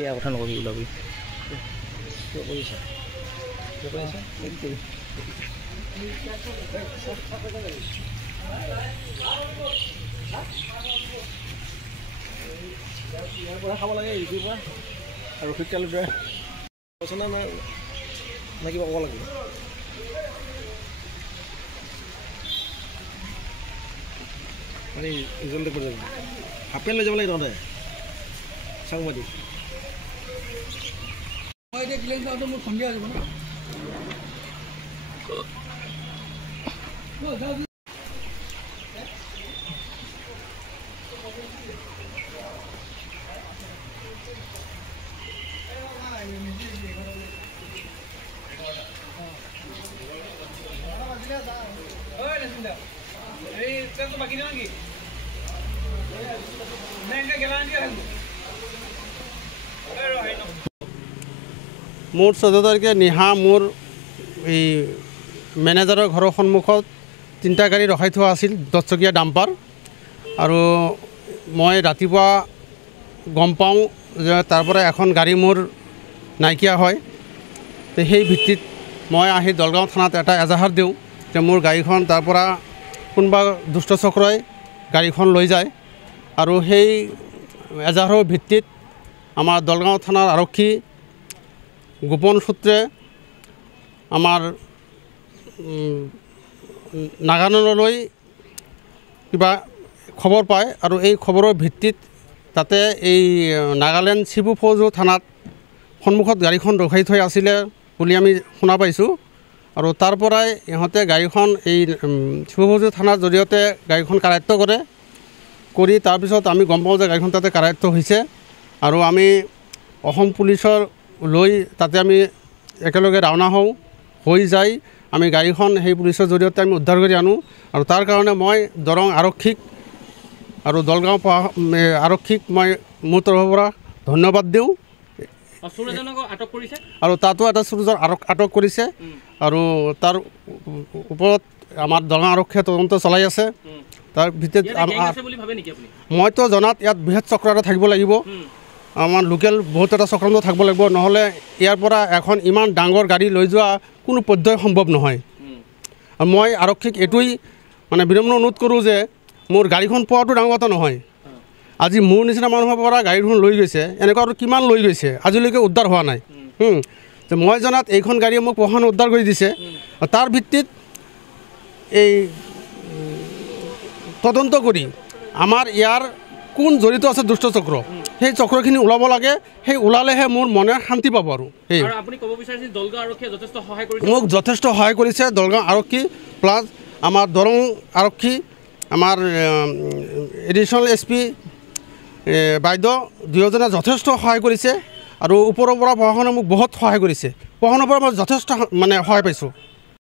বেয়া কথা নকবি ওলাবি কিয় কৰিছা ইয়াৰ পৰা খাব লাগে ইউটিউবৰ পৰা আৰু শীতকাল পচন্দ নাই নে কিবা ক'ব লাগিব মানে ইজনতে কৰি যাব হাফ পেণ্ট লৈ যাব লাগে তহঁতে চাওঁ মই দিম মই এতিয়া ক্লিয়াৰ চাওঁতে মোৰ সন্ধিয়া যাব না মোৰ 14 তাৰিখে নিশা মোৰ এই মেনেজাৰৰ ঘৰৰ সন্মুখত 3টা গাড়ী ৰখাই থোৱা আছিল 10 চকীয়া ডাম্পাৰ আৰু মই ৰাতিপুৱা গম পাওঁ যে তাৰ পৰা এখন গাড়ী মোৰ নাইকিয়া হয় তো সেই ভিত্তিত মই আহি দলগাঁও থানাত এটা এজাহাৰ দিওঁ যে মোৰ গাড়ীখন তাৰ পৰা কোনোবা দুষ্ট চক্ৰই গাড়ীখন লৈ যায় আৰু সেই এজাহাৰৰ ভিত্তিত আমাৰ দলগাঁও থানাৰ আৰক্ষী গোপন সূত্ৰে আমাৰ নাগালেণ্ডলৈ কিবা খবৰ পায় আৰু এই খবৰৰ ভিত্তিত তাতে এই নাগালেণ্ড শিবু ফৌজ থানাত সন্মুখত গাড়ীখন ৰখাই থৈ আছিলে বুলি আমি শুনা পাইছোঁ আৰু তাৰ পৰাই ইহঁতে গাড়ীখন এই শিবু ফৌজ থানাৰ জৰিয়তে গাড়ীখন কাৰায়ত্ব কৰি তাৰপিছত আমি গম পাওঁ যে গাড়ীখন তাতে কাৰায়ত্ব হৈছে আৰু আমি অসম পুলিচৰ লৈ তাতে আমি একেলগে ৰাওনা হৈ যায় আমি গাড়ীখন সেই পুলিচৰ জৰিয়তে আমি উদ্ধাৰ কৰি আনো আৰু তাৰ কাৰণে মই দৰং আৰক্ষীক আৰু দলগাঁও আৰক্ষীক মই মোৰ তৰফৰ পৰা ধন্যবাদ দিওঁ আৰু তাতো এটা চুৰজন আটক কৰিছে আৰু তাৰ ওপৰত আমাৰ দলগাঁও আৰক্ষীয়ে তদন্ত চলাই আছে তাৰ ভিতৰত মইতো জনাত ইয়াত বৃহৎ চক্ৰ এটা থাকিব লাগিব আমাৰ লোকেল বহুত এটা চক্ৰান্ত থাকিব লাগিব নহ'লে ইয়াৰ পৰা এখন ইমান ডাঙৰ গাড়ী লৈ যোৱা কোনো পধ্যই সম্ভৱ নহয় আৰু মই আৰক্ষীক এইটোৱেই মানে বিনম্ৰ অনুৰোধ কৰোঁ যে মোৰ গাড়ীখন পোৱাটো ডাঙৰ কথা নহয় আজি মোৰ নিচিনা মানুহৰ পৰা গাড়ীখন লৈ গৈছে এনেকুৱা আৰু কিমান লৈ গৈছে আজিলৈকে উদ্ধাৰ হোৱা নাই যে মই জনাত এইখন গাড়ীয়ে মোক প্ৰশাসনে উদ্ধাৰ কৰি দিছে তাৰ ভিত্তিত এই তদন্ত কৰি আমাৰ ইয়াৰ কোন জড়িত আছে দুষ্ট চক্ৰ সেই চক্ৰখিনি ওলাব লাগে সেই ওলালেহে মোৰ মনে শান্তি পাব আৰু সেই মোক যথেষ্ট সহায় কৰিছে দলগাঁও আৰক্ষী প্লাছ আমাৰ দৰং আৰক্ষী আমাৰ এডিশ্যনেল SP বাইদেউ দুয়োজনে যথেষ্ট সহায় কৰিছে আৰু ওপৰৰ পৰা প্ৰশাসনে মোক বহুত সহায় কৰিছে প্ৰশাসনৰ পৰা মই যথেষ্ট মানে সহায় পাইছোঁ